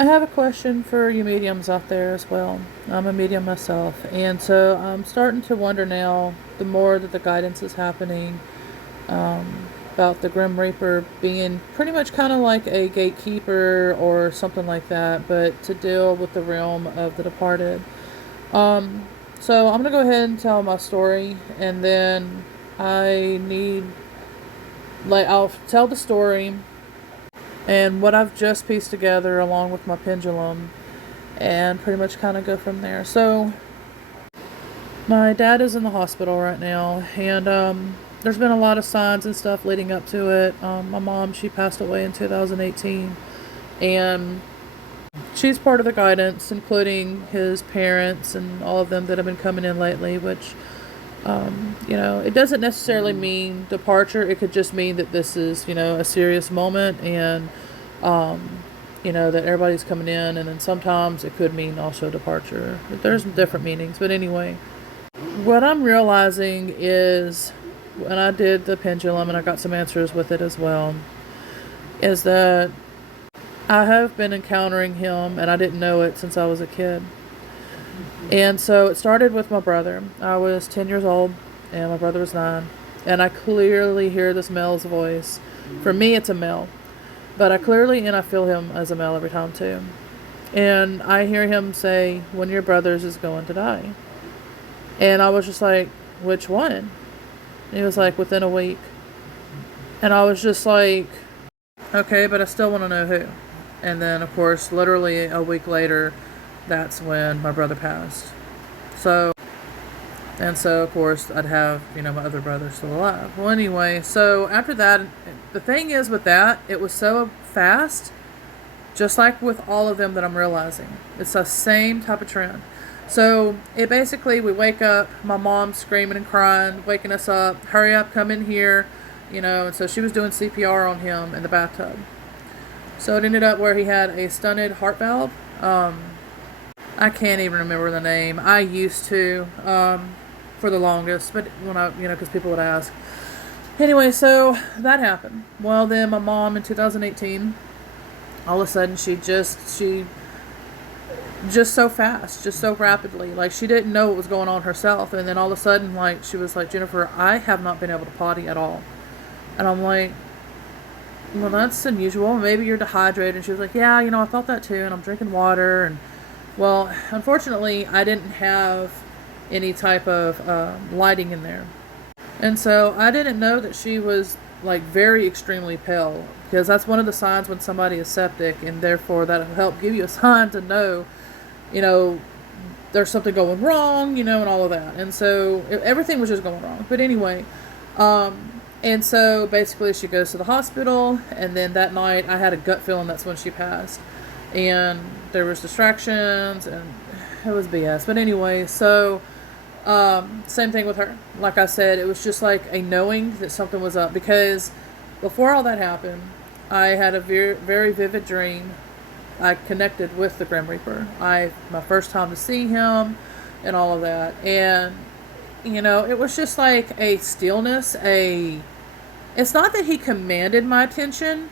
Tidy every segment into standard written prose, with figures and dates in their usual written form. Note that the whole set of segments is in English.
I have a question for you mediums out there as well. I'm a medium myself, and so I'm starting to wonder now, the more that the guidance is happening, about the Grim Reaper being pretty much kind of like a gatekeeper or something like that, but to deal with the realm of the departed. Um, so I'm gonna go ahead and tell my story, and then I need, I'll tell the story and what I've just pieced together along with my pendulum, and pretty much kind of go from there. So, my dad is in the hospital right now, and there's been a lot of signs and stuff leading up to it. My mom, she passed away in 2018, and she's part of the guidance, including his parents and all of them that have been coming in lately, which, it doesn't necessarily mean departure. It could just mean that this is, a serious moment, and, that everybody's coming in, and then sometimes it could mean also departure. There's different meanings, but anyway, what I'm realizing is, when I did the pendulum, and I got some answers with it as well, is that I have been encountering him, and I didn't know it since I was a kid. And so it started with my brother. I was 10 years old, and my brother was 9. And I clearly hear this male's voice. For me, it's a male. But I feel him as a male every time, too. And I hear him say, "One of your brothers is going to die." And I was just like, "Which one?" And he was like, "Within a week." And I was just like, "Okay, but I still want to know who." And then, of course, literally a week later, that's when my brother passed. So, of course, I'd have, my other brother still alive. Well, anyway, so after that, the thing is with that, it was so fast, just like with all of them that I'm realizing. It's the same type of trend. So, we wake up, my mom screaming and crying, waking us up, "Hurry up, come in here," and so she was doing CPR on him in the bathtub. So it ended up where he had a stunted heart valve. I can't even remember the name. I used to, for the longest, but when because people would ask. Anyway, so that happened. Well, then my mom in 2018, all of a sudden she just so fast, just so rapidly, like she didn't know what was going on herself, and then all of a sudden, like she was like, "Jennifer, I have not been able to potty at all," and I'm like, "Well, that's unusual. Maybe you're dehydrated." And she was like, "Yeah, I thought that too, and I'm drinking water." And well, unfortunately, I didn't have any type of lighting in there. And so I didn't know that she was like very extremely pale, because that's one of the signs when somebody is septic, and therefore that'll help give you a sign to know, you know, there's something going wrong, and all of that. And so everything was just going wrong. But anyway, and so basically she goes to the hospital, and then that night I had a gut feeling that's when she passed. And there was distractions, and it was BS. But anyway, so same thing with her. Like I said, it was just like a knowing that something was up, because before all that happened, I had a very, very vivid dream. I connected with the Grim Reaper. My first time to see him and all of that. And, it was just like a stillness, it's not that he commanded my attention,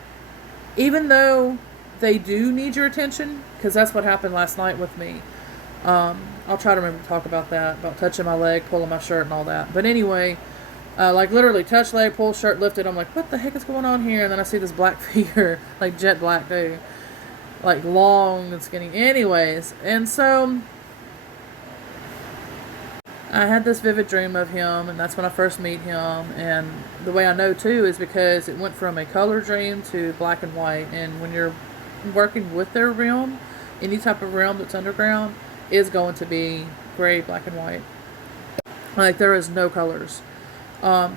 even though they do need your attention, because that's what happened last night with me. I'll try to remember to talk about that, about touching my leg, pulling my shirt and all that. But anyway, like literally touch leg, pull shirt, lifted. I'm like, what the heck is going on here? And then I see this black figure, like jet black dude, like long and skinny. Anyways, and so I had this vivid dream of him, and that's when I first meet him. And the way I know too is because it went from a color dream to black and white. And when you're working with their realm, any type of realm that's underground is going to be gray, black, and white. Like there is no colors. I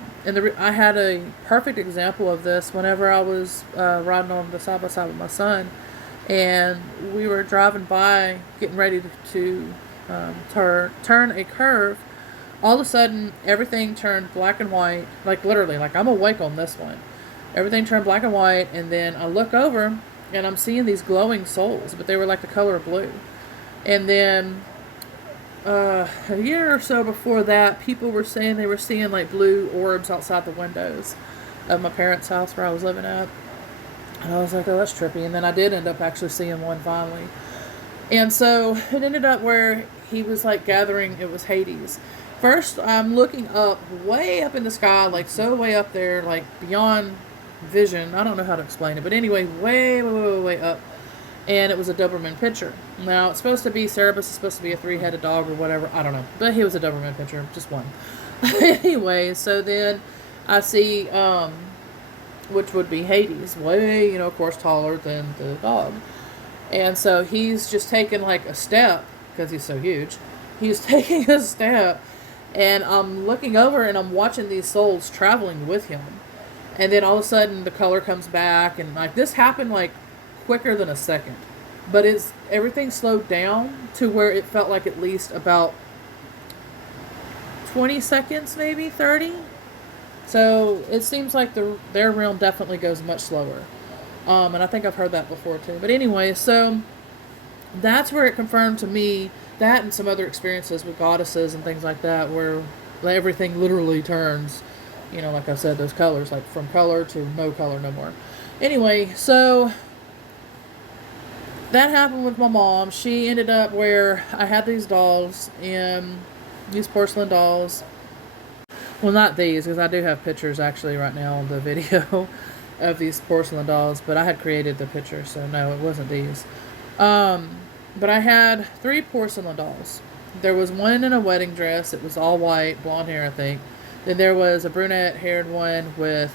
had a perfect example of this whenever I was riding on the side by side with my son, and we were driving by, getting ready to turn a curve. All of a sudden, everything turned black and white. Like literally, like I'm awake on this one. Everything turned black and white, and then I look over, and I'm seeing these glowing souls, but they were like the color of blue. And then a year or so before that, people were saying they were seeing like blue orbs outside the windows of my parents' house where I was living at. And I was like, oh, that's trippy. And then I did end up actually seeing one finally. And so it ended up where he was like gathering, it was Hades. First, I'm looking up, way up in the sky, like so way up there, like beyond vision. I don't know how to explain it, but anyway, way up. And it was a Doberman Pinscher. Now, it's supposed to be, Cerebus is supposed to be a 3-headed dog or whatever. I don't know. But he was a Doberman Pinscher, just one. Anyway, so then I see, which would be Hades, way, of course, taller than the dog. And so he's just taking like a step, because he's so huge. He's taking a step, and I'm looking over and I'm watching these souls traveling with him. And then all of a sudden the color comes back, and like this happened like quicker than a second. But everything slowed down to where it felt like at least about 20 seconds, maybe 30. So it seems like their realm definitely goes much slower. And I think I've heard that before too. But anyway, so that's where it confirmed to me that and some other experiences with goddesses and things like that, where everything literally turns, like I said, those colors, like from color to no color no more. Anyway, so that happened with my mom. She ended up where I had these dolls, and these porcelain dolls. Well, not these, because I do have pictures actually right now on the video of these porcelain dolls, but I had created the picture, so no, it wasn't these. But I had 3 porcelain dolls. There was one in a wedding dress. It was all white, blonde hair, I think. Then there was a brunette-haired one with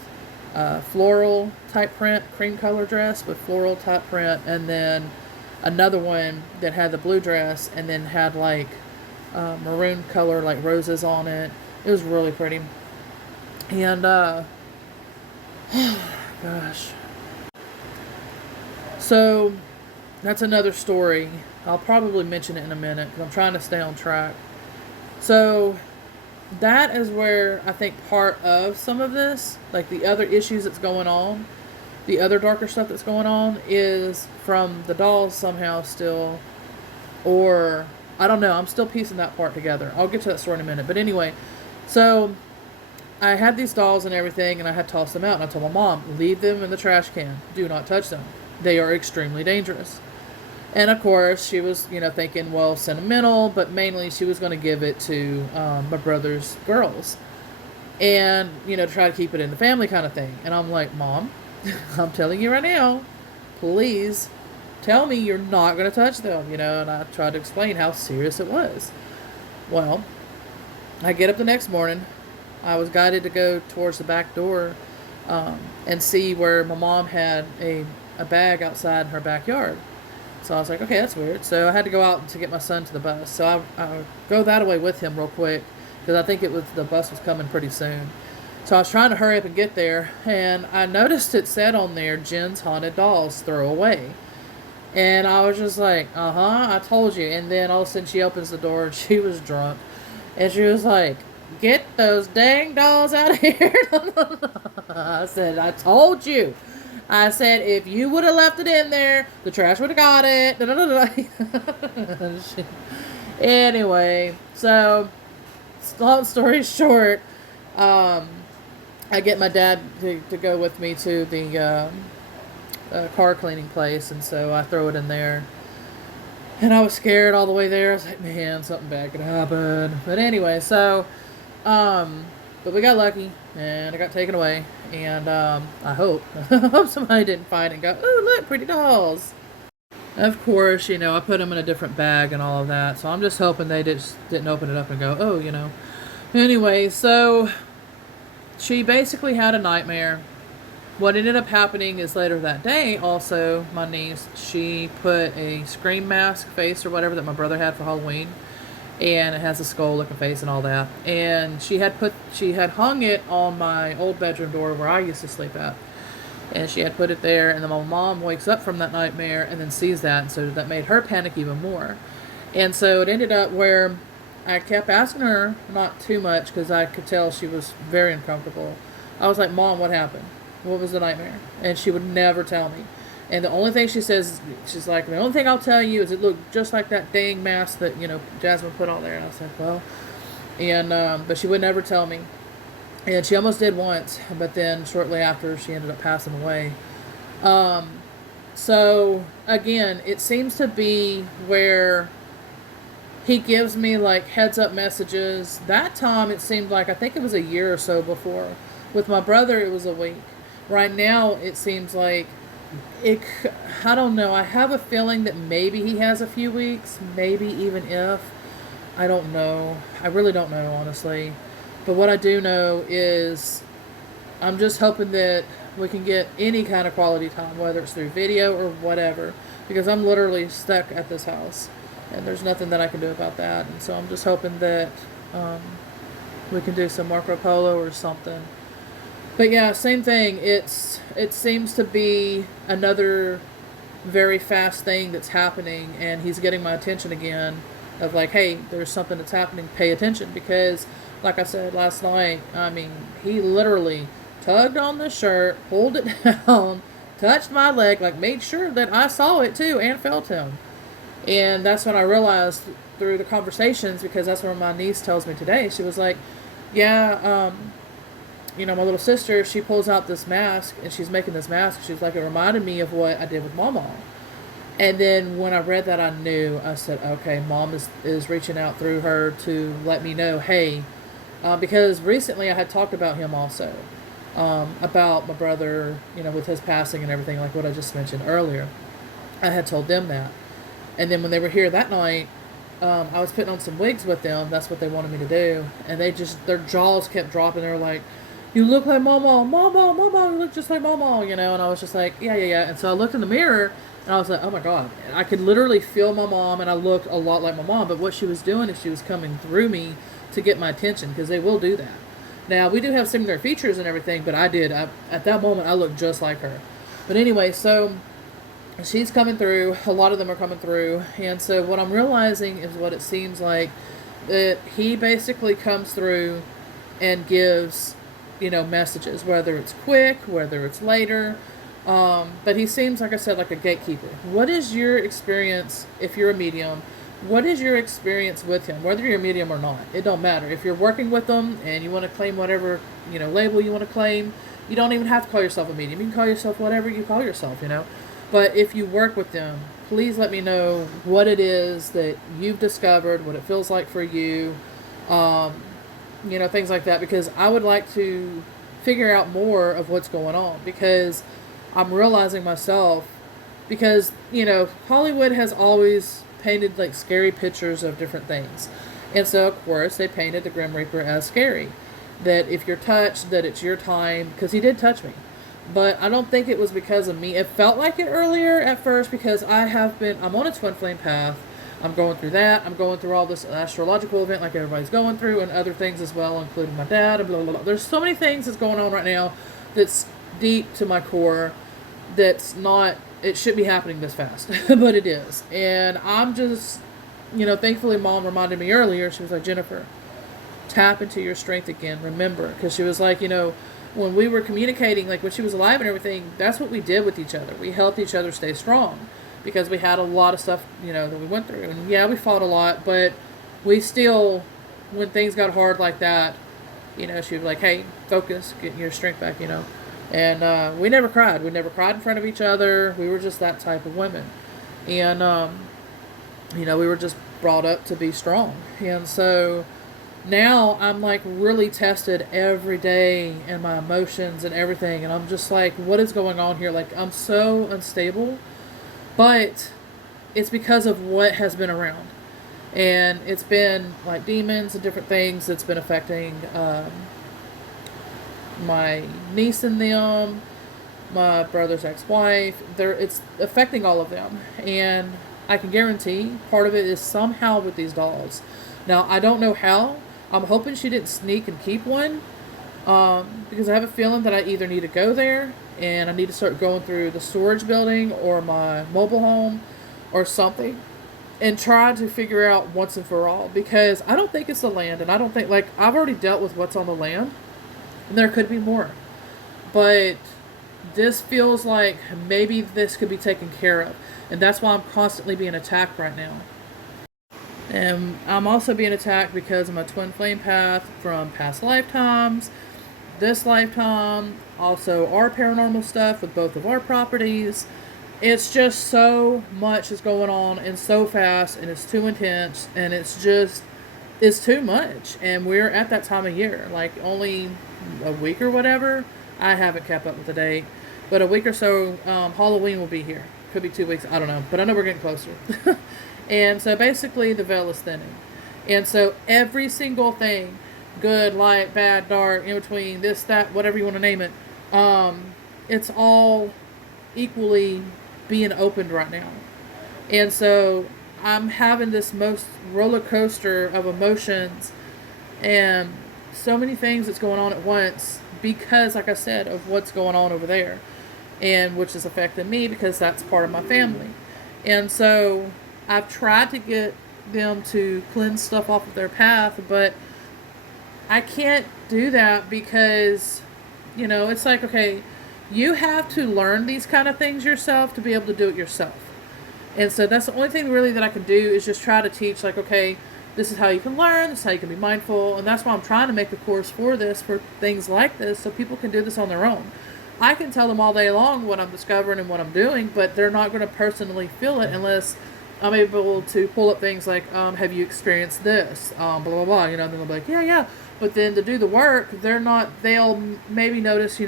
floral type print, cream color dress with floral type print, and then another one that had the blue dress and then had like maroon color, like roses on it. It was really pretty. And gosh. So that's another story. I'll probably mention it in a minute because I'm trying to stay on track. So that is where I think part of some of this, like the other issues that's going on, the other darker stuff that's going on, is from the dolls somehow still, or I don't know. I'm still piecing that part together. I'll get to that story in a minute. But anyway, so I had these dolls and everything, and I had tossed them out. And I told my mom, leave them in the trash can. Do not touch them. They are extremely dangerous. And of course, she was, thinking, well, sentimental, but mainly she was going to give it to my brother's girls. And, try to keep it in the family kind of thing. And I'm like, Mom, I'm telling you right now, please tell me you're not going to touch them, and I tried to explain how serious it was. Well, I get up the next morning. I was guided to go towards the back door and see where my mom had a bag outside in her backyard. So I was like, okay, that's weird. So I had to go out to get my son to the bus. So I go that way with him real quick because I think the bus was coming pretty soon. So I was trying to hurry up and get there, and I noticed it said on there, Jen's Haunted Dolls, throw away. And I was just like, I told you. And then all of a sudden she opens the door, and she was drunk. And she was like, get those dang dolls out of here. I said, I told you. I said, if you would have left it in there, the trash would have got it. Anyway, so long story short, I get my dad to go with me to the car cleaning place, and so I throw it in there. And I was scared all the way there. I was like, man, something bad could happen. But anyway, so, but we got lucky, and it got taken away. And I hope somebody didn't find it and go, oh, look, pretty dolls. Of course, I put them in a different bag and all of that. So I'm just hoping they just didn't open it up and go, oh. Anyway, so she basically had a nightmare. What ended up happening is later that day, also, my niece, she put a scream mask face or whatever that my brother had for Halloween. And it has a skull-looking face and all that. And she had hung it on my old bedroom door where I used to sleep at. And she had put it there, and then my mom wakes up from that nightmare and then sees that, and so that made her panic even more. And so it ended up where I kept asking her, not too much, because I could tell she was very uncomfortable. I was like, Mom, what happened? What was the nightmare? And she would never tell me. And the only thing she says, she's like, the only thing I'll tell you is it looked just like that dang mask that, Jasmine put on there. And I was like, well, and, but she would never tell me. And she almost did once, but then shortly after she ended up passing away. So again, it seems to be where he gives me like heads up messages. That time it seemed like, I think it was a year or so before. With my brother, it was a week. Right now, it seems like it. I don't know. I have a feeling that maybe he has a few weeks, maybe even if. I don't know. I really don't know, honestly. But what I do know is I'm just hoping that we can get any kind of quality time, whether it's through video or whatever, because I'm literally stuck at this house, and there's nothing that I can do about that. And so I'm just hoping that um, we can do some Marco Polo or something. But yeah, same thing. It seems to be another very fast thing that's happening, and he's getting my attention again. Of like, hey, there's something that's happening. Pay attention, because, like I said last night, I mean, he literally tugged on the shirt, pulled it down, touched my leg, like made sure that I saw it too and felt him. And that's when I realized through the conversations, because that's what my niece tells me today. She was like, yeah, my little sister, she pulls out this mask and she's making this mask. She's like, it reminded me of what I did with Mama. And then when I read that, I knew. I said, okay, Mom is reaching out through her to let me know, hey, because recently I had talked about him also, about my brother, with his passing and everything, like what I just mentioned earlier. I had told them that. And then when they were here that night, I was putting on some wigs with them. That's what they wanted me to do. And their jaws kept dropping. They were like, you look like Mama, Mama, Mama, you look just like Mama, And I was just like, yeah, yeah, yeah. And so I looked in the mirror, and I was like, oh my God. And I could literally feel my mom, and I looked a lot like my mom. But what she was doing is she was coming through me to get my attention, because they will do that. Now, we do have similar features and everything, but at that moment, I looked just like her. But anyway, so she's coming through. A lot of them are coming through. And so what I'm realizing is what it seems like, that he basically comes through and gives, messages, whether it's quick, whether it's later. But he seems, like I said, like a gatekeeper. What is your experience if you're a medium? What is your experience with him? Whether you're a medium or not, it don't matter. If you're working with them and you want to claim whatever, label you want to claim, you don't even have to call yourself a medium. You can call yourself whatever you call yourself, But if you work with them, please let me know what it is that you've discovered, what it feels like for you, things like that, because I would like to figure out more of what's going on, because I'm realizing myself, because, Hollywood has always painted like scary pictures of different things. And so, of course, they painted the Grim Reaper as scary. That if you're touched, that it's your time, because he did touch me. But I don't think it was because of me. It felt like it earlier at first, because I'm on a twin flame path. I'm going through that. I'm going through all this astrological event like everybody's going through, and other things as well, including my dad, and blah, blah, blah. There's so many things that's going on right now that's deep to my core, that's not, it should be happening this fast, but it is. And I'm just, thankfully Mom reminded me earlier. She was like, Jennifer, tap into your strength again. Remember, because she was like, when we were communicating, like when she was alive and everything, that's what we did with each other. We helped each other stay strong, because we had a lot of stuff, that we went through. And yeah, we fought a lot, but we still, when things got hard like that, she was like, hey, focus, get your strength back, And we never cried. We never cried in front of each other. We were just that type of women. And, we were just brought up to be strong. And so now I'm like really tested every day in my emotions and everything. And I'm just like, what is going on here? Like, I'm so unstable. But it's because of what has been around. And it's been like demons and different things that's been affecting my niece and them, my brother's ex-wife. It's affecting all of them. And I can guarantee part of it is somehow with these dolls. Now, I don't know how. I'm hoping she didn't sneak and keep one, because I have a feeling that I either need to go there and I need to start going through the storage building or my mobile home or something, and try to figure out once and for all, because I don't think it's the land, and I don't think, like, I've already dealt with what's on the land, and there could be more. But this feels like maybe this could be taken care of. And that's why I'm constantly being attacked right now. And I'm also being attacked because of my twin flame path from past lifetimes. this lifetime, also our paranormal stuff with both of our properties. It's just so much is going on and so fast, and it's too intense, and it's too much. And we're at that time of year, like only a week or whatever. I haven't kept up with the date, but a week or so, Halloween will be here. Could be 2 weeks, I don't know, but I know we're getting closer. And so basically the veil is thinning. And so every single thing, good, light, bad, dark, in between, this, that, whatever you want to name it, it's all equally being opened right now. And so I'm having this most roller coaster of emotions and so many things that's going on at once because, like I said, of what's going on over there, and which is affecting me because that's part of my family. And so I've tried to get them to cleanse stuff off of their path, but I can't do that because, it's like, okay, you have to learn these kind of things yourself to be able to do it yourself. And so that's the only thing really that I can do is just try to teach, like, okay, this is how you can learn, this is how you can be mindful, and that's why I'm trying to make a course for this, for things like this, so people can do this on their own. I can tell them all day long what I'm discovering and what I'm doing, but they're not going to personally feel it unless I'm able to pull up things like, have you experienced this, blah, blah, blah, and then they'll be like, yeah, but then to do the work, they'll maybe notice,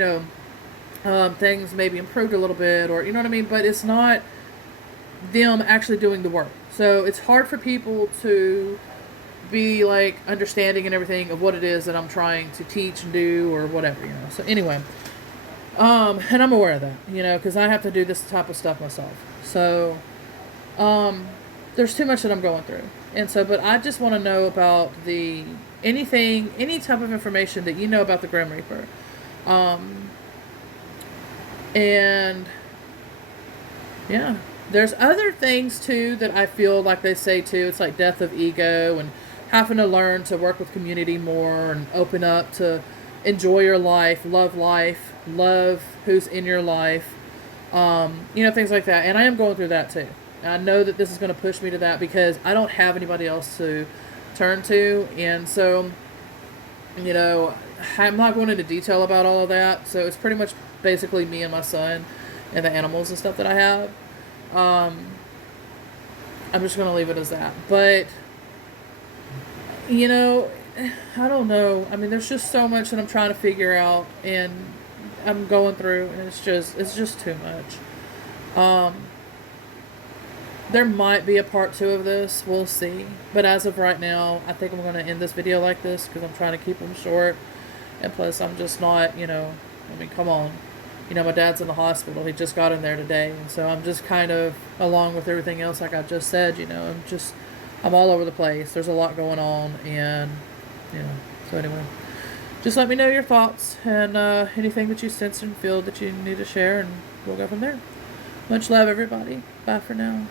things maybe improved a little bit, or, you know what I mean, but it's not them actually doing the work. So it's hard for people to be like understanding and everything of what it is that I'm trying to teach and do or whatever, So anyway, and I'm aware of that, because I have to do this type of stuff myself. So, there's too much that I'm going through. And so, but I just want to know about any type of information that you know about the Grim Reaper. And yeah, there's other things too that I feel like they say too. It's like death of ego and having to learn to work with community more and open up to enjoy your life, love who's in your life, things like that. And I am going through that too. I know that this is going to push me to that because I don't have anybody else to turn to. And so, I'm not going into detail about all of that. So it's pretty much basically me and my son and the animals and stuff that I have. I'm just going to leave it as that. But, I don't know. I mean, there's just so much that I'm trying to figure out and I'm going through, and it's just too much. There might be a part 2 of this. We'll see. But as of right now, I think I'm going to end this video like this because I'm trying to keep them short. And plus, I'm just not, come on. My dad's in the hospital. He just got in there today. And so I'm just kind of, along with everything else like I just said, I'm all over the place. There's a lot going on. And, so anyway. Just let me know your thoughts and anything that you sense and feel that you need to share. And we'll go from there. Much love, everybody. Bye for now.